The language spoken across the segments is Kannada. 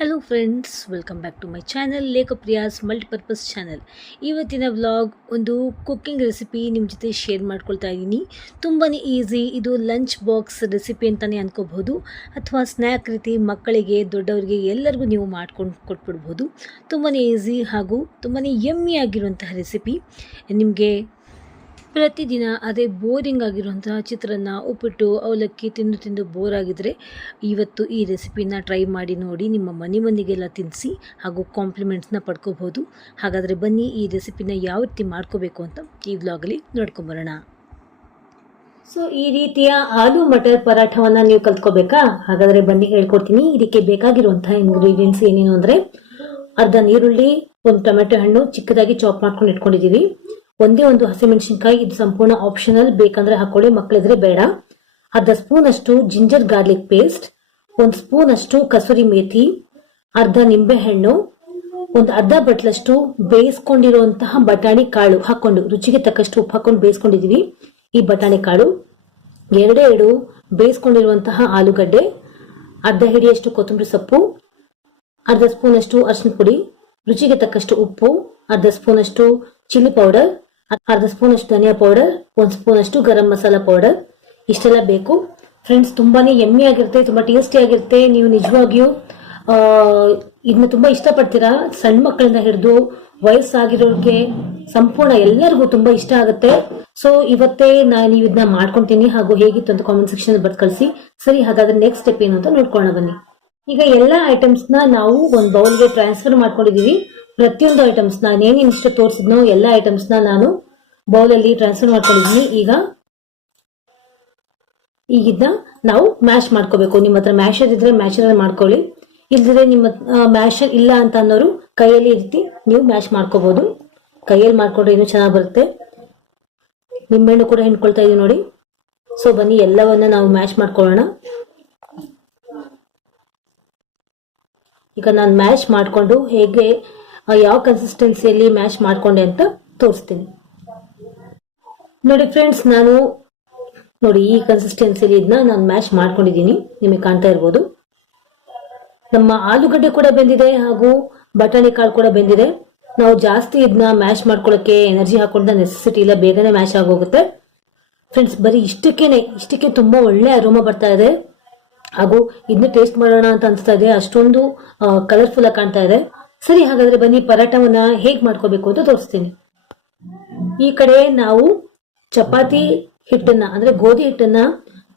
Hello friends, welcome back to my channel Lekhapriya's multipurpose channel. ಇವತ್ತಿನ ವ್ಲಾಗ್ ಒಂದು ಕುಕ್ಕಿಂಗ್ ರೆಸಿಪಿ ನಿಮ್ಮ ಜೊತೆ ಶೇರ್ ಮಾಡ್ಕೊಳ್ತಾ ಇದ್ದೀನಿ. ತುಂಬಾ ಈಸಿ. ಇದು ಲಂಚ್ ಬಾಕ್ಸ್ ರೆಸಿಪಿ ಅಂತಲೇ ಅನ್ಕೋಬಹುದು, ಅಥವಾ ಸ್ನ್ಯಾಕ್ ರೀತಿ ಮಕ್ಕಳಿಗೆ ದೊಡ್ಡವರಿಗೆ ಎಲ್ಲರಿಗೂ ನೀವು ಮಾಡ್ಕೊಂಡು ಕೊಟ್ಬಿಡ್ಬೋದು. ತುಂಬಾ ಈಸಿ ಹಾಗೂ ತುಂಬಾ ಯಮ್ಮಿ ಆಗಿರುವಂತಹ ರೆಸಿಪಿ. ನಿಮಗೆ ಪ್ರತಿದಿನ ಅದೇ ಬೋರಿಂಗ್ ಆಗಿರುವಂತಹ ಚಿತ್ರಾನ್ನ, ಉಪ್ಪಿಟ್ಟು, ಅವಲಕ್ಕಿ ತಿಂದು ಬೋರ್ ಆಗಿದ್ರೆ ಇವತ್ತು ಈ ರೆಸಿಪಿನ ಟ್ರೈ ಮಾಡಿ ನೋಡಿ. ನಿಮ್ಮ ಮನೆಗೆಲ್ಲ ತಿನ್ನಿಸಿ ಹಾಗೂ ಕಾಂಪ್ಲಿಮೆಂಟ್ಸ್ನ ಪಡ್ಕೋಬಹುದು. ಹಾಗಾದರೆ ಬನ್ನಿ ಈ ರೆಸಿಪಿನ ಯಾವ ರೀತಿ ಮಾಡ್ಕೋಬೇಕು ಅಂತ ಈ ವ್ಲಾಗಲ್ಲಿ ನೋಡ್ಕೊಂಬರೋಣ. ಸೊ ಈ ರೀತಿಯ ಆಲೂ ಮಟರ್ ಪರಾಠವನ್ನು ನೀವು ಕಲ್ತ್ಕೋಬೇಕಾ? ಹಾಗಾದರೆ ಬನ್ನಿ ಹೇಳ್ಕೊಡ್ತೀನಿ. ಇದಕ್ಕೆ ಬೇಕಾಗಿರುವಂತಹ ಇಂಗ್ರೀಡಿಯೆಂಟ್ಸ್ ಏನೇನು ಅಂದರೆ, ಅರ್ಧ ನೀರುಳ್ಳಿ, ಒಂದು ಟೊಮೆಟೊ ಹಣ್ಣು ಚಿಕ್ಕದಾಗಿ ಚಾಪ್ ಮಾಡ್ಕೊಂಡು ಇಟ್ಕೊಂಡಿದ್ದೀವಿ. ಒಂದೇ ಒಂದು ಹಸಿಮೆಣಸಿನ್ಕಾಯಿ, ಇದು ಸಂಪೂರ್ಣ ಆಪ್ಷನಲ್, ಬೇಕಂದ್ರೆ ಹಾಕೊಳ್ಳಿ, ಮಕ್ಕಳಿದ್ರೆ ಬೇಡ. ಅರ್ಧ ಸ್ಪೂನ್ ಅಷ್ಟು ಜಿಂಜರ್ ಗಾರ್ಲಿಕ್ ಪೇಸ್ಟ್, ಒಂದು ಸ್ಪೂನ್ ಅಷ್ಟು ಕಸೂರಿ ಮೇಥಿ, ಅರ್ಧ ನಿಂಬೆ ಹಣ್ಣು, ಒಂದು ಅರ್ಧ ಬಟ್ಲಷ್ಟು ಬೇಯಿಸ್ಕೊಂಡಿರುವಂತಹ ಬಟಾಣಿ ಕಾಳು ಹಾಕೊಂಡು ರುಚಿಗೆ ತಕ್ಕಷ್ಟು ಉಪ್ಪು ಹಾಕೊಂಡು ಬೇಯಿಸ್ಕೊಂಡಿದೀವಿ. ಈ ಬಟಾಣಿ ಕಾಳು, ಎರಡು ಬೇಯಿಸ್ಕೊಂಡಿರುವಂತಹ ಆಲೂಗಡ್ಡೆ, ಅರ್ಧ ಹಿಡಿಯಷ್ಟು ಕೊತ್ತಂಬರಿ ಸೊಪ್ಪು, ಅರ್ಧ ಸ್ಪೂನ್ ಅಷ್ಟು ಅರಿಶಿನ ಪುಡಿ, ರುಚಿಗೆ ತಕ್ಕಷ್ಟು ಉಪ್ಪು, ಅರ್ಧ ಸ್ಪೂನ್ ಅಷ್ಟು ಚಿಲ್ಲಿ ಪೌಡರ್, ಅರ್ಧ ಸ್ಪೂನ್ ಅಷ್ಟು ಧನಿಯಾ ಪೌಡರ್, ಒಂದು ಸ್ಪೂನ್ ಅಷ್ಟು ಗರಂ ಮಸಾಲಾ ಪೌಡರ್. ಇಷ್ಟೆಲ್ಲ ಬೇಕು ಫ್ರೆಂಡ್ಸ್. ತುಂಬಾನೇ ಯಮ್ಮಿ ಆಗಿರುತ್ತೆ, ತುಂಬಾ ಟೇಸ್ಟಿ ಆಗಿರುತ್ತೆ. ನೀವು ನಿಜವಾಗಿಯೂ ಇದನ್ನ ತುಂಬಾ ಇಷ್ಟಪಡ್ತೀರಾ. ಸಣ್ಣ ಮಕ್ಕಳಿಂದ ಹಿಡಿದು ವಯಸ್ಸಾಗಿರೋರಿಗೆ ಸಂಪೂರ್ಣ ಎಲ್ಲರಿಗೂ ತುಂಬಾ ಇಷ್ಟ ಆಗುತ್ತೆ. ಸೊ ಇವತ್ತೇ ನೀವು ಇದನ್ನ ಮಾಡ್ಕೊಂತೀನಿ, ಹಾಗೂ ಹೇಗಿತ್ತು ಅಂತ ಕಾಮೆಂಟ್ ಸೆಕ್ಷನ್ ಬರ್ದು ಕಳಿಸಿ. ಸರಿ, ಹಾಗಾದ್ರೆ ನೆಕ್ಸ್ಟ್ ಸ್ಟೆಪ್ ಏನು ಅಂತ ನೋಡ್ಕೊಳ್ಳೋಣ ಬನ್ನಿ. ಈಗ ಎಲ್ಲ ಐಟಮ್ಸ್ ನಾವು ಒಂದು ಬೌಲ್ಗೆ ಟ್ರಾನ್ಸ್ಫರ್ ಮಾಡ್ಕೊಂಡಿದೀವಿ. ಪ್ರತಿಯೊಂದು ಐಟಮ್ಸ್ ನಾನೇನೇನು ಇಷ್ಟ ತೋರಿಸಿದ್ನೋ ಎಲ್ಲ ಐಟಮ್ಸ್ ನಾನು ಬೌಲಲ್ಲಿ ಟ್ರಾನ್ಸ್ಫರ್ ಮಾಡ್ಕೊಂಡಿದ್ದೀನಿ. ಈಗಿದ್ದ ನಾವು ಮ್ಯಾಶ್ ಮಾಡ್ಕೋಬೇಕು. ನಿಮ್ಮ ಹತ್ರ ಮ್ಯಾಶರ್ ಇದ್ರೆ ಮ್ಯಾಶರ್ ಮಾಡ್ಕೊಳ್ಳಿ, ಇಲ್ದಿದ್ರೆ ನಿಮ್ಮ ಮ್ಯಾಶರ್ ಇಲ್ಲ ಅಂತ ಅನ್ನೋರು ಕೈಯಲ್ಲಿ ರೀತಿ ನೀವು ಮ್ಯಾಶ್ ಮಾಡ್ಕೋಬಹುದು. ಕೈಯಲ್ಲಿ ಮಾಡ್ಕೊಂಡ್ರೆ ಇನ್ನೂ ಚೆನ್ನಾಗಿ ಬರುತ್ತೆ. ನಿಂಬೆಹಣ್ಣು ಕೂಡ ಹಿಂಡ್ಕೊಳ್ತಾ ಇದೀವಿ ನೋಡಿ. ಸೊ ಬನ್ನಿ ಎಲ್ಲವನ್ನ ನಾವು ಮ್ಯಾಶ್ ಮಾಡ್ಕೊಳ್ಳೋಣ. ಈಗ ನಾನು ಮ್ಯಾಶ್ ಮಾಡ್ಕೊಂಡು ಹೇಗೆ ಯಾವ ಕನ್ಸಿಸ್ಟೆನ್ಸಿಯಲ್ಲಿ ಮ್ಯಾಶ್ ಮಾಡ್ಕೊಂಡೆ ಅಂತ ತೋರಿಸ್ತೀನಿ ನೋಡಿ ಫ್ರೆಂಡ್ಸ್. ನೋಡಿ ಈ ಕನ್ಸಿಸ್ಟೆನ್ಸಿಯಲ್ಲಿ ಇದನ್ನ ನಾನು ಮ್ಯಾಶ್ ಮಾಡ್ಕೊಂಡಿದ್ದೀನಿ, ನಿಮಗೆ ಕಾಣ್ತಾ ಇರ್ಬೋದು. ನಮ್ಮ ಆಲೂಗಡ್ಡೆ ಕೂಡ ಬೆಂದಿದೆ ಹಾಗೂ ಬಟಾಣಿ ಕಾಳು ಕೂಡ ಬೆಂದಿದೆ. ನಾವು ಜಾಸ್ತಿ ಇದನ್ನ ಮ್ಯಾಶ್ ಮಾಡ್ಕೊಳ್ಳೋಕೆ ಎನರ್ಜಿ ಹಾಕೊಂಡ ನೆಸೆಸಿಟಿ ಇಲ್ಲ, ಬೇಗನೆ ಮ್ಯಾಶ್ ಆಗೋಗುತ್ತೆ ಫ್ರೆಂಡ್ಸ್. ಬರೀ ಇಷ್ಟಕ್ಕೆ ತುಂಬಾ ಒಳ್ಳೆ ಅರೋಮಾ ಬರ್ತಾ ಇದೆ, ಹಾಗೂ ಇದನ್ನ ಟೇಸ್ಟ್ ಮಾಡೋಣ ಅಂತ ಅನ್ಸ್ತಾ ಇದೆ. ಅಷ್ಟೊಂದು ಕಲರ್ಫುಲ್ ಆಗಿ ಕಾಣ್ತಾ ಇದೆ. ಸರಿ, ಹಾಗಾದ್ರೆ ಬನ್ನಿ ಪರಾಟವನ್ನ ಹೇಗ್ ಮಾಡ್ಕೋಬೇಕು ಅಂತ ತೋರಿಸ್ತೀನಿ. ಈ ಕಡೆ ನಾವು ಚಪಾತಿ ಹಿಟ್ಟನ್ನ ಅಂದ್ರೆ ಗೋಧಿ ಹಿಟ್ಟನ್ನ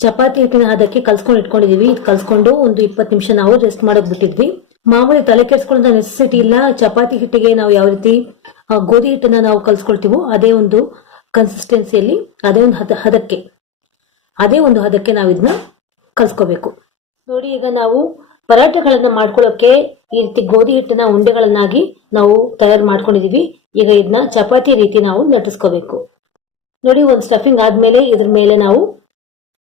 ಚಪಾತಿ ಹಿಟ್ಟಿನ ಹದಕ್ಕೆ ಕಲ್ಸ್ಕೊಂಡು ಇಟ್ಕೊಂಡಿದೀವಿ. ಇದು ಕಲ್ಸ್ಕೊಂಡು ಒಂದು 20 ನಿಮಿಷ ನಾವು ರೆಸ್ಟ್ ಮಾಡೋಕ್ ಬಿಟ್ಟಿದ್ವಿ. ಮಾಮೂಲಿ ತಲೆ ಕೆಡ್ಸ್ಕೊಳ್ಳೋ ನೆಸೆಸಿಟಿ ಇಲ್ಲ. ಚಪಾತಿ ಹಿಟ್ಟಿಗೆ ನಾವು ಯಾವ ರೀತಿ ಗೋಧಿ ಹಿಟ್ಟನ್ನ ನಾವು ಕಲ್ಸ್ಕೊಳ್ತೀವೋ ಅದೇ ಒಂದು ಕನ್ಸಿಸ್ಟೆನ್ಸಿಯಲ್ಲಿ, ಅದೇ ಒಂದು ಹದಕ್ಕೆ ನಾವು ಇದನ್ನ ಕಲ್ಸ್ಕೋಬೇಕು ನೋಡಿ. ಈಗ ನಾವು ಪರಾಟಗಳನ್ನ ಮಾಡ್ಕೊಳ್ಳೋಕೆ ಈ ರೀತಿ ಗೋಧಿ ಹಿಟ್ಟಿನ ಉಂಡೆಗಳನ್ನಾಗಿ ನಾವು ತಯಾರು ಮಾಡ್ಕೊಂಡಿದೀವಿ. ಈಗ ಇದನ್ನ ಚಪಾತಿ ರೀತಿ ನಾವು ಲಟ್ಟಿಸ್ಕೋಬೇಕು ನೋಡಿ. ಒಂದು ಸ್ಟಫಿಂಗ್ ಆದ್ಮೇಲೆ ಇದ್ರ ಮೇಲೆ ನಾವು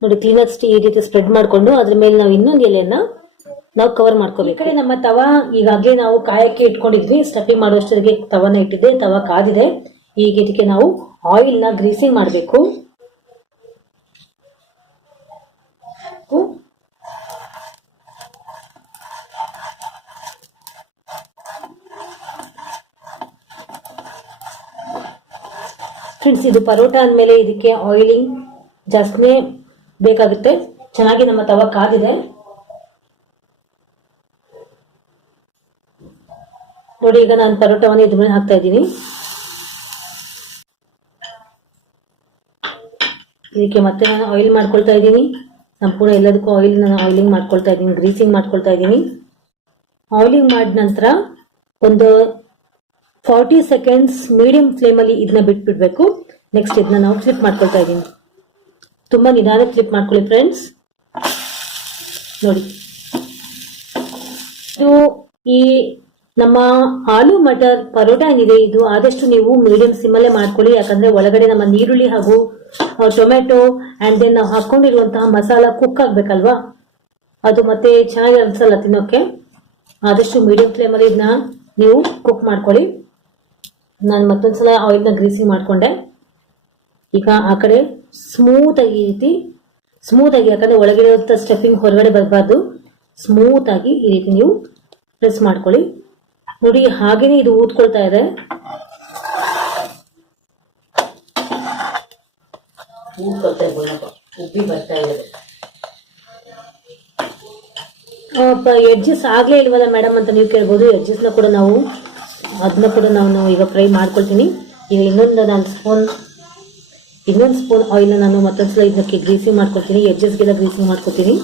ನೋಡಿ ಕ್ಲೀನಾಗಿ ಈ ರೀತಿ ಸ್ಪ್ರೆಡ್ ಮಾಡ್ಕೊಂಡು ಅದ್ರ ಮೇಲೆ ನಾವು ಇನ್ನೊಂದು ಎಲೆಯನ್ನ ನಾವು ಕವರ್ ಮಾಡ್ಕೋಬೇಕು. ಈ ಕಡೆ ನಮ್ಮ ತವಾ ಈಗಾಗಲೇ ನಾವು ಕಾಯಕ್ಕೆ ಇಟ್ಕೊಂಡಿದ್ವಿ. ಸ್ಟಫಿಂಗ್ ಮಾಡುವಷ್ಟರಿಗೆ ತವಾನ ಇಟ್ಟಿದ್ದೆ, ತವಾ ಕಾದಿದೆ. ಈಗ ಇದಕ್ಕೆ ನಾವು ಆಯಿಲ್ ನ ಗ್ರೀಸಿಂಗ್ ಮಾಡಬೇಕು. ಫ್ರೆಂಡ್ಸ್, ಇದು ಪರೋಟ ಅಂದಮೇಲೆ ಇದಕ್ಕೆ ಆಯಿಲಿಂಗ್ ಜಾಸ್ತಿನೇ ಬೇಕಾಗುತ್ತೆ. ಚೆನ್ನಾಗಿ ನಮ್ಮ ತವಾ ಕಾದಿದೆ ನೋಡಿ. ಈಗ ನಾನು ಪರೋಟವನ್ನು ಇದ್ರ ಮೇಲೆ ಹಾಕ್ತಾ ಇದ್ದೀನಿ. ಇದಕ್ಕೆ ಮತ್ತೆ ನಾನು ಆಯಿಲ್ ಮಾಡ್ಕೊಳ್ತಾ ಇದ್ದೀನಿ. ಸಂಪೂರ್ಣ ಎಲ್ಲದಕ್ಕೂ ಆಯಿಲಿಂಗ್ ಮಾಡ್ಕೊಳ್ತಾ ಇದ್ದೀನಿ, ಗ್ರೀಸಿಂಗ್ ಮಾಡ್ಕೊಳ್ತಾ ಇದ್ದೀನಿ. ಆಯಿಲಿಂಗ್ ಮಾಡಿದ ನಂತರ ಒಂದು 40 ಸೆಕೆಂಡ್ಸ್ ಮೀಡಿಯಂ ಫ್ಲೇಮ್ ಅಲ್ಲಿ ಇದನ್ನ ಬಿಟ್ಬಿಡ್ಬೇಕು. ನೆಕ್ಸ್ಟ್ ಇದನ್ನ ನಾವು ಫ್ಲಿಪ್ ಮಾಡ್ಕೊಳ್ತಾ ಇದ್ದೀನಿ. ತುಂಬಾ ನಿಧಾನಕ್ಕೆ ಫ್ಲಿಪ್ ಮಾಡ್ಕೊಳ್ಳಿ ಫ್ರೆಂಡ್ಸ್. ನೋಡಿ, ಇದು ಈ ನಮ್ಮ ಆಲೂ ಮಟರ್ ಪರೋಟ ಏನಿದೆ, ಇದು ಆದಷ್ಟು ನೀವು ಮೀಡಿಯಂ ಸಿಮ್ಮಲ್ಲೇ ಮಾಡ್ಕೊಳ್ಳಿ. ಯಾಕಂದ್ರೆ ಒಳಗಡೆ ನಮ್ಮ ನೀರುಳ್ಳಿ ಹಾಗೂ ಟೊಮೆಟೊ ಅಂಡ್ ದೆನ್ ನಾವು ಹಾಕೊಂಡಿರುವಂತಹ ಮಸಾಲ ಕುಕ್ ಆಗ್ಬೇಕಲ್ವಾ, ಅದು ಮತ್ತೆ ಚೆನ್ನಾಗಿ ಅನ್ಸಲ್ಲ ತಿನ್ನೋಕೆ. ಆದಷ್ಟು ಮೀಡಿಯಂ ಫ್ಲೇಮ್ ಅಲ್ಲಿ ಇದನ್ನ ನೀವು ಕುಕ್ ಮಾಡ್ಕೊಳ್ಳಿ. ನಾನು ಮತ್ತೊಂದ್ಸಲ ಆಯಿಲ್ನ ಗ್ರೀಸಿಂಗ್ ಮಾಡ್ಕೊಂಡೆ. ಈಗ ಆ ಕಡೆ ಸ್ಮೂತ್ ಆಗಿ ಯಾಕಂದ್ರೆ ಒಳಗಡೆ ಸ್ಟಫಿಂಗ್ ಹೊರಗಡೆ ಬರಬಾರ್ದು. ಸ್ಮೂತ್ ಆಗಿ ಈ ರೀತಿ ನೀವು ಪ್ರೆಸ್ ಮಾಡ್ಕೊಳ್ಳಿ. ನೋಡಿ ಹಾಗೇನೆ ಇದು ಊದ್ಕೊಳ್ತಾ ಇದೆ. ಉಬ್ಬಿ ಬರ್ತಾ ಇದೆ. ಎಡ್ಜಸ್ ಆಗ್ಲೇ ಇಲ್ವಲ್ಲ ಮೇಡಮ್ ಅಂತ ನೀವು ಕೇಳ್ಬೋದು. ಎಡ್ಜಸ್ನ ಕೂಡ ಅದನ್ನ ಕೂಡ ನಾನು ಈಗ ಫ್ರೈ ಮಾಡ್ಕೊಳ್ತೀನಿ. ಈಗ ಇನ್ನೊಂದು ಸ್ಪೂನ್ ಆಯಿಲ್ ನಾನು ಮತ್ತೊಂದ್ಸಲ ಇದಕ್ಕೆ ಗ್ರೀಸಿಂಗ್ ಮಾಡ್ಕೊಳ್ತೀನಿ. ಎಡ್ಜಸ್ಗೆಲ್ಲ ಗ್ರೀಸಿಂಗ್ ಮಾಡ್ಕೊತೀನಿ.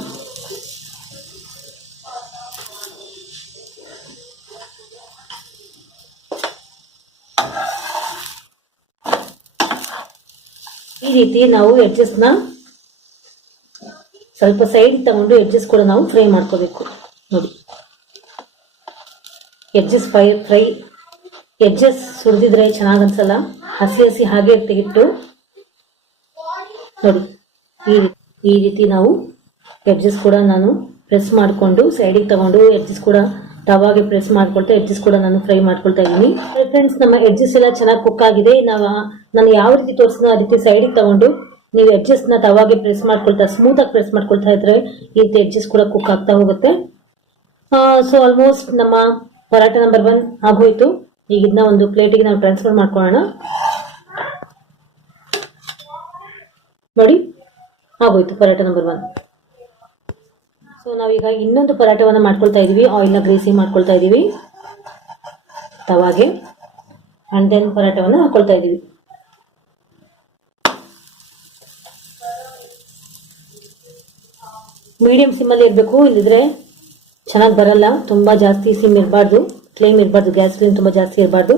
ಈ ರೀತಿ ನಾವು ಎಡ್ಜಸ್ನ ಸ್ವಲ್ಪ ಸೈಡ್ ತಗೊಂಡು ಎಡ್ಜಸ್ ಕೂಡ ನಾವು ಫ್ರೈ ಮಾಡ್ಕೋಬೇಕು. ನೋಡಿ ಎಡ್ಜಸ್ ಸುರಿದಿದ್ರೆ ಚೆನ್ನಾಗ್ ಅನ್ಸಲ್ಲ. ಹಸಿ ಹಾಗೆ ತೆಗಿಟ್ಟು ನೋಡಿ ಈ ರೀತಿ ನಾವು ಎಡ್ಜಸ್ ಕೂಡ ನಾನು ಪ್ರೆಸ್ ಮಾಡಿಕೊಂಡು ಸೈಡಿಗೆ ತಗೊಂಡು ಎಡ್ಜಸ್ ಕೂಡ ತವಾಗೆ ಪ್ರೆಸ್ ಮಾಡ್ಕೊಳ್ತಾ ಎಡ್ಜಸ್ ಕೂಡ ನಾನು ಫ್ರೈ ಮಾಡ್ಕೊಳ್ತಾ ಇದ್ದೀನಿ. ಫ್ರೆಂಡ್ಸ್, ನಮ್ಮ ಎಡ್ಜಸ್ ಎಲ್ಲ ಚೆನ್ನಾಗಿ ಕುಕ್ ಆಗಿದೆ. ನಾನು ಯಾವ ರೀತಿ ತೋರಿಸಿದ ಆ ರೀತಿ ಸೈಡಿಗೆ ತಗೊಂಡು ನೀವು ಎಡ್ಜಸ್ ನ ತವಾಗೆ ಪ್ರೆಸ್ ಮಾಡ್ಕೊಳ್ತಾ ಸ್ಮೂತ್ ಆಗಿ ಪ್ರೆಸ್ ಮಾಡ್ಕೊಳ್ತಾ ಇದ್ರೆ ಈ ರೀತಿ ಎಡ್ಜಸ್ ಕೂಡ ಕುಕ್ ಆಗ್ತಾ ಹೋಗುತ್ತೆ. ಸೊ ಆಲ್ಮೋಸ್ಟ್ ನಮ್ಮ ಪರಾಟ ನಂಬರ್ 1 ಆಗೋಯ್ತು. ಈಗ ಇದನ್ನ ಒಂದು ಪ್ಲೇಟಿಗೆ ನಾವು ಟ್ರಾನ್ಸ್ಫರ್ ಮಾಡ್ಕೊಳ್ಳೋಣ. ನೋಡಿ ಆಗೋಯ್ತು ಪರಾಟ ನಂಬರ್ 1. ಸೊ ನಾವೀಗ ಇನ್ನೊಂದು ಪರಾಟವನ್ನ ಮಾಡ್ಕೊಳ್ತಾ ಇದೀವಿ. ಆಯಿಲ್ ನ ಗ್ರೀಸಿಂಗ್ ಮಾಡ್ಕೊಳ್ತಾ ಇದೀವಿ ತವಾಗೆ. ಅಂಡ್ ದೆನ್ ಪರಾಟವನ್ನ ಹಾಕೊಳ್ತಾ ಇದೀವಿ. ಮೀಡಿಯಂ ಸಿಮ್ಮಲ್ಲಿ ಇರಬೇಕು, ಇಲ್ಲದಿದ್ರೆ ಚೆನ್ನಾಗಿ ಬರಲ್ಲ. ತುಂಬಾ ಜಾಸ್ತಿ ಸಿಮ್ ಇರಬಾರ್ದು, ಫ್ಲೇಮ್ ಇರಬಾರ್ದು, ಗ್ಯಾಸ್ ಫ್ಲೇಮ್ ತುಂಬಾ ಜಾಸ್ತಿ ಇರಬಾರ್ದು.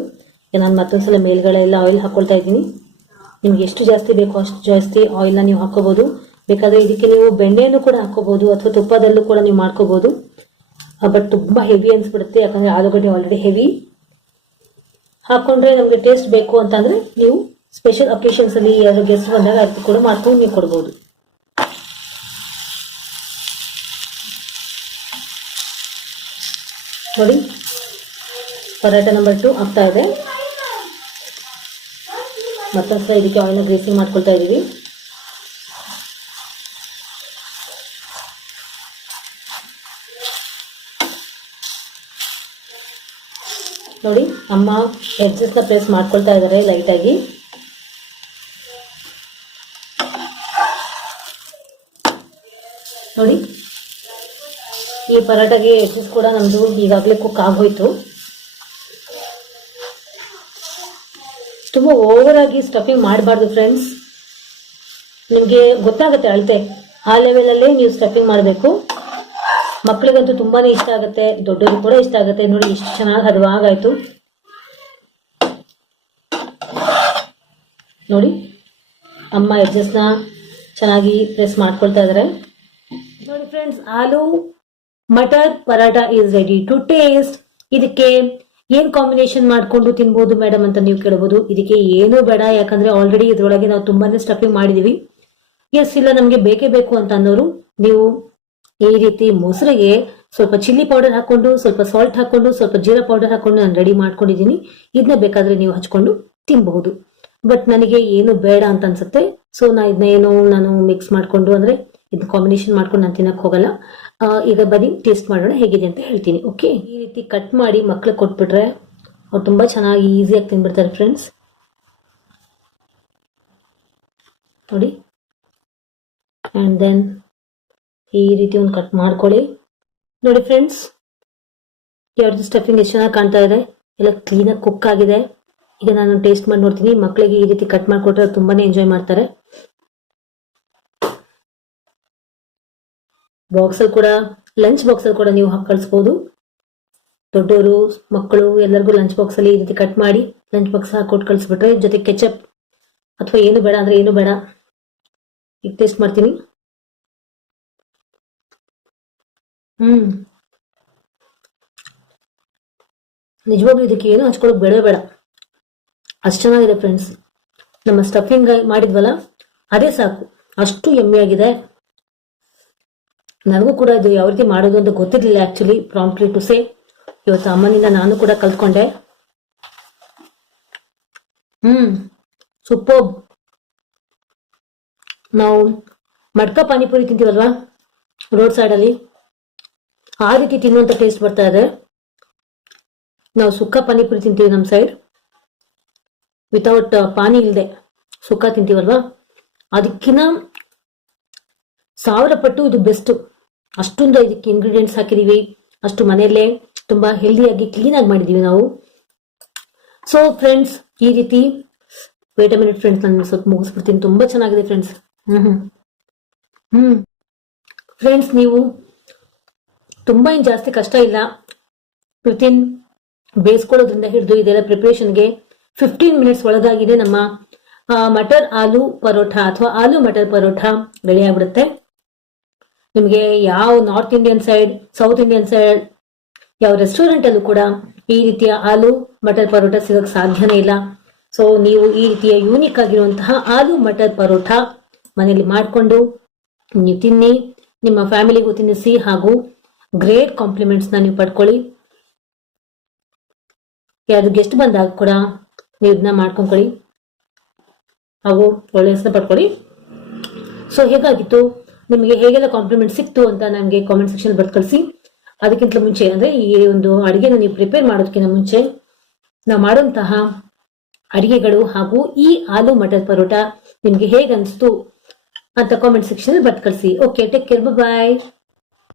ನಾನು ಮತ್ತೊಂದ್ಸಲ ಮೇಲ್ಗಡೆ ಎಲ್ಲ ಆಯಿಲ್ ಹಾಕೊಳ್ತಾ ಇದ್ದೀನಿ. ನಿಮ್ಗೆ ಎಷ್ಟು ಜಾಸ್ತಿ ಬೇಕೋ ಅಷ್ಟು ಜಾಸ್ತಿ ಆಯಿಲ್ನ ನೀವು ಹಾಕೋಬಹುದು. ಬೇಕಾದ್ರೆ ಇದಕ್ಕೆ ನೀವು ಬೆಣ್ಣೆಯನ್ನು ಕೂಡ ಹಾಕೋಬಹುದು ಅಥವಾ ತುಪ್ಪದಲ್ಲೂ ಕೂಡ ನೀವು ಮಾಡ್ಕೋಬಹುದು. ಬಟ್ ತುಂಬಾ ಹೆವಿ ಅನ್ಸ್ಬಿಡುತ್ತೆ, ಯಾಕಂದ್ರೆ ಆಲೂಗಡ್ಡೆ ಆಲ್ರೆಡಿ ಹೆವಿ. ಹಾಕೊಂಡ್ರೆ ನಮ್ಗೆ ಟೇಸ್ಟ್ ಬೇಕು ಅಂತಂದ್ರೆ ನೀವು ಸ್ಪೆಷಲ್ ಅಕೇಶನ್ಸ್ ಅಲ್ಲಿ ಯಾರು ಗೆಸ್ಟ್ ಬಂದಾಗ ಅದಕ್ಕೆ ಕೂಡ ಮಾಡ್ಕೊಂಡು ನೀವು ಕೊಡ್ಬೋದು. ನೋಡಿ ಪರಾಟ ನಂಬರ್ 2 ಆಗ್ತಾ ಇದೆ. ಮತ್ತೊಂದ್ಸಲ ಇದಕ್ಕೆ ಆಯಿಲ್ನ ಗ್ರೀಸಿಂಗ್ ಮಾಡ್ಕೊಳ್ತಾ ಇದೀವಿ. ನೋಡಿ ಅಮ್ಮ ಎಡ್ಜಸ್ನ ಪ್ರೆಸ್ ಮಾಡ್ಕೊಳ್ತಾ ಇದ್ದಾರೆ ಲೈಟ್ ಆಗಿ. ನೋಡಿ ಈ ಪರಾಟಗೆ ಎಡ್ಜಸ್ ಕೂಡ ನಮ್ದು ಈಗಾಗಲೇ ಕುಕ್ ಆಗೋಯ್ತು. ತುಂಬಾ ಓವರ್ ಆಗಿ ಸ್ಟಫಿಂಗ್ ಮಾಡಬಾರ್ದು ಫ್ರೆಂಡ್ಸ್. ನಿಮ್ಗೆ ಗೊತ್ತಾಗುತ್ತೆ ಅಳತೆ, ಆ ಲೆವೆಲಲ್ಲೇ ನೀವು ಸ್ಟಫಿಂಗ್ ಮಾಡಬೇಕು. ಮಕ್ಕಳಿಗಂತೂ ತುಂಬಾನೇ ಇಷ್ಟ ಆಗುತ್ತೆ, ದೊಡ್ಡವರು ಕೂಡ ಇಷ್ಟ ಆಗುತ್ತೆ. ನೋಡಿ ಇಷ್ಟು ಚೆನ್ನಾಗಿ ಹದವಾಗಾಯ್ತು. ನೋಡಿ ಅಮ್ಮ ಎಡ್ಜಸ್ನ ಚೆನ್ನಾಗಿ ಪ್ರೆಸ್ ಮಾಡ್ಕೊಳ್ತಾ ಇದಾರೆ. ನೋಡಿ friends, aloo matar paratha is ready to taste. ಇದಕ್ಕೆ ಏನ್ ಕಾಂಬಿನೇಷನ್ ಮಾಡ್ಕೊಂಡು ತಿನ್ಬಹುದು ಮೇಡಮ್ ಅಂತ ನೀವು ಕೇಳಬಹುದು. ಇದಕ್ಕೆ ಏನೂ ಬೇಡ, ಯಾಕಂದ್ರೆ ಆಲ್ರೆಡಿ ಇದ್ರೊಳಗೆ ನಾವು ತುಂಬಾನೇ ಸ್ಟಫಿಂಗ್ ಮಾಡಿದೀವಿ. ಎಸ್ ಇಲ್ಲ ನಮ್ಗೆ ಬೇಕೇ ಬೇಕು ಅಂತ ಅನ್ನೋರು ನೀವು ಈ ರೀತಿ ಮೊಸರಿಗೆ ಸ್ವಲ್ಪ ಚಿಲ್ಲಿ ಪೌಡರ್ ಹಾಕೊಂಡು, ಸ್ವಲ್ಪ ಸಾಲ್ಟ್ ಹಾಕೊಂಡು, ಸ್ವಲ್ಪ ಜೀರಾ ಪೌಡರ್ ಹಾಕೊಂಡು ನಾನು ರೆಡಿ ಮಾಡ್ಕೊಂಡಿದ್ದೀನಿ. ಇದನ್ನ ಬೇಕಾದ್ರೆ ನೀವು ಹಚ್ಕೊಂಡು ತಿನ್ಬಹುದು. ಬಟ್ ನನಗೆ ಏನು ಬೇಡ ಅಂತ ಅನ್ಸುತ್ತೆ. ಸೊ ನಾನು ಮಿಕ್ಸ್ ಮಾಡ್ಕೊಂಡು ಅಂದ್ರೆ ಇದನ್ನ ಕಾಂಬಿನೇಷನ್ ಮಾಡ್ಕೊಂಡು ನಾನು ತಿನ್ನಕ್ ಹೋಗಲ್ಲ. ಈಗ ಬನ್ನಿ ಟೇಸ್ಟ್ ಮಾಡೋಣ ಹೇಗಿದೆ ಅಂತ ಹೇಳ್ತೀನಿ. ಓಕೆ, ಈ ರೀತಿ ಕಟ್ ಮಾಡಿ ಮಕ್ಳಿಗೆ ಕೊಟ್ಬಿಟ್ರೆ ಅವ್ರು ತುಂಬಾ ಚೆನ್ನಾಗಿ ಈಸಿಯಾಗಿ ತಿನ್ಬಿಡ್ತಾರೆ ಫ್ರೆಂಡ್ಸ್. ನೋಡಿ ಅಂಡ್ ದೆನ್ ಈ ರೀತಿ ಒಂದು ಕಟ್ ಮಾಡ್ಕೊಳ್ಳಿ. ನೋಡಿ ಫ್ರೆಂಡ್ಸ್, ಯಾವ್ದು ಸ್ಟಫಿಂಗ್ ಎಷ್ಟು ಚೆನ್ನಾಗಿ ಕಾಣ್ತಾ ಇದೆ, ಎಲ್ಲ ಕ್ಲೀನಾಗಿ ಕುಕ್ ಆಗಿದೆ. ಈಗ ನಾನು ಟೇಸ್ಟ್ ಮಾಡಿ ನೋಡ್ತೀನಿ. ಮಕ್ಕಳಿಗೆ ಈ ರೀತಿ ಕಟ್ ಮಾಡಿಕೊಟ್ರೆ ತುಂಬಾನೇ ಎಂಜಾಯ್ ಮಾಡ್ತಾರೆ. ಲಂಚ್ ಬಾಕ್ಸ್ ಅಲ್ಲಿ ಕೂಡ ನೀವು ಕಳಿಸಬಹುದು. ದೊಡ್ಡವರು ಮಕ್ಕಳು ಎಲ್ಲರಿಗೂ ಲಂಚ್ ಬಾಕ್ಸ್ ಅಲ್ಲಿ ಈ ರೀತಿ ಕಟ್ ಮಾಡಿ ಲಂಚ್ ಬಾಕ್ಸ್ ಹಾಕೊಟ್ಟು ಕಳಿಸ್ಬಿಟ್ರೆ, ಜೊತೆ ಕೆಚಪ್ ಅಥವಾ ಏನು ಬೇಡ ಅಂದ್ರೆ ಏನು ಬೇಡ. ಈಗ ಟೇಸ್ಟ್ ಮಾಡ್ತೀನಿ. ನಿಜವಾಗ್ಲೂ ಇದಕ್ಕೆ ಏನು ಹಚ್ಕೊಳಕ್ ಬೇಡ. ಅಷ್ಟು ಚೆನ್ನಾಗಿದೆ ಫ್ರೆಂಡ್ಸ್. ನಮ್ಮ ಸ್ಟಫಿಂಗ್ ಮಾಡಿದ್ವಲ್ಲ ಅದೇ ಸಾಕು, ಅಷ್ಟು ಯಮ್ಮಿ ಆಗಿದೆ. ನನಗೂ ಕೂಡ ಇದು ಯಾವ ರೀತಿ ಮಾಡೋದು ಅಂತ ಗೊತ್ತಿರಲಿಲ್ಲ ಆಕ್ಚುಲಿ. ಪ್ರಾಂಪ್ಟ್ಲಿ ಟು ಸೇ, ಇವತ್ತು ಅಮ್ಮನಿಂದ ನಾನು ಕೂಡ ಕಲ್ತ್ಕೊಂಡೆ. ಸೂಪರ್. ನಾವು ಮಡ್ಕ ಪಾನಿಪುರಿ ತಿಂತೀವಲ್ವಾ ರೋಡ್ ಸೈಡ್ ಅಲ್ಲಿ, ಆ ರೀತಿ ತಿನ್ನುವಂತ ಟೇಸ್ಟ್ ಬರ್ತಾ ಇದೆ. ನಾವು ಸುಕ್ಕ ಪಾನಿಪುರಿ ತಿಂತೀವಿ ನಮ್ಮ ಸೈಡ್, ವಿತೌಟ್ ಪಾನಿ ಇಲ್ಲದೆ ಸುಕ್ಕ ತಿಂತೀವಲ್ವಾ, ಅದಕ್ಕಿಂತ 1000 ಪಟ್ಟು ಇದು ಬೆಸ್ಟ್. ಅಷ್ಟೊಂದು ಇದಕ್ಕೆ ಇಂಗ್ರೀಡಿಯೆಂಟ್ಸ್ ಹಾಕಿದೀವಿ, ಅಷ್ಟು ಮನೆಯಲ್ಲೇ ತುಂಬಾ ಹೆಲ್ದಿಯಾಗಿ ಕ್ಲೀನ್ ಆಗಿ ಮಾಡಿದೀವಿ ನಾವು. ಸೊ ಫ್ರೆಂಡ್ಸ್, ಈ ರೀತಿ ವೇಟ್ ಅ ಮಿನಿಟ್ ಫ್ರೆಂಡ್ಸ್, ನಾನು ಸ್ವಲ್ಪ ಮುಗಿಸ್ಬಿಡ್ತೀನಿ. ತುಂಬಾ ಚೆನ್ನಾಗಿದೆ ಫ್ರೆಂಡ್ಸ್. ಫ್ರೆಂಡ್ಸ್, ನೀವು ತುಂಬಾ ಏನ್ ಜಾಸ್ತಿ ಕಷ್ಟ ಇಲ್ಲ. ವಿತಿನ್ ಬೇಯಿಸ್ಕೊಳ್ಳೋದ್ರಿಂದ ಹಿಡಿದು ಇದೆಲ್ಲ ಪ್ರಿಪರೇಷನ್ಗೆ 15 ಮಿನಿಟ್ಸ್ ಒಳಗಾಗಿದೆ ನಮ್ಮ ಮಟರ್ ಆಲೂ ಪರೋಠ ಅಥವಾ ಆಲೂ ಮಟರ್ ಪರೋಠ ರೆಡಿ ಆಗ್ಬಿಡುತ್ತೆ. ನಿಮಗೆ ಯಾವ north Indian side, south Indian side, ಯಾವ ರೆಸ್ಟೋರೆಂಟ್ ಅಲ್ಲೂ ಕೂಡ ಈ ರೀತಿಯ ಆಲೂ ಮಟರ್ ಪರೋಠ ಸಿಗಕ್ಕೆ ಸಾಧ್ಯನೇ ಇಲ್ಲ. ಸೊ ನೀವು ಈ ರೀತಿಯ ಯೂನಿಕ್ ಆಗಿರುವಂತಹ ಆಲೂ ಮಟರ್ ಪರೋಠ ಮನೆಯಲ್ಲಿ ಮಾಡಿಕೊಂಡು ನೀವು ತಿನ್ನಿ, ನಿಮ್ಮ ಫ್ಯಾಮಿಲಿಗೂ ತಿನ್ನಿಸಿ, ಹಾಗೂ ಗ್ರೇಟ್ ಕಾಂಪ್ಲಿಮೆಂಟ್ಸ್ ನ ನೀವು ಪಡ್ಕೊಳ್ಳಿ. ಯಾರು ಗೆಸ್ಟ್ ಬಂದಾಗ ಕೂಡ ನೀವು ಇದನ್ನ ಮಾಡ್ಕೊಂಡ್ಕೊಳ್ಳಿ ಹಾಗೂ ಒಳ್ಳೆ ಹೆಸರು ಪಡ್ಕೊಳ್ಳಿ. ಸೊ ಹೇಗಾಗಿತ್ತು, ನಿಮಗೆ ಹೇಗೆಲ್ಲ ಕಾಂಪ್ಲಿಮೆಂಟ್ ಸಿಕ್ತು ಅಂತ ನನಗೆ ಕಾಮೆಂಟ್ ಸೆಕ್ಷನ್ ಬರ್ದು ಕಳಿಸಿ. ಅದಕ್ಕಿಂತ ಮುಂಚೆ ಅಂದ್ರೆ ಈ ಒಂದು ಅಡಿಗೆನ ನೀವು ಪ್ರಿಪೇರ್ ಮಾಡೋದಕ್ಕಿಂತ ಮುಂಚೆ ನಾವು ಮಾಡುವಂತಹ ಅಡಿಗೆಗಳು ಹಾಗೂ ಈ ಆಲೂ ಮಟರ್ ಪರೋಟ ನಿಮ್ಗೆ ಹೇಗೆ ಅನಿಸ್ತು ಅಂತ ಕಾಮೆಂಟ್ ಸೆಕ್ಷನ್ ಬರ್ದು ಕಳಿಸಿ. ಓಕೆ, ಟೇಕ್ ಕೇರ್, ಬಾಯ್.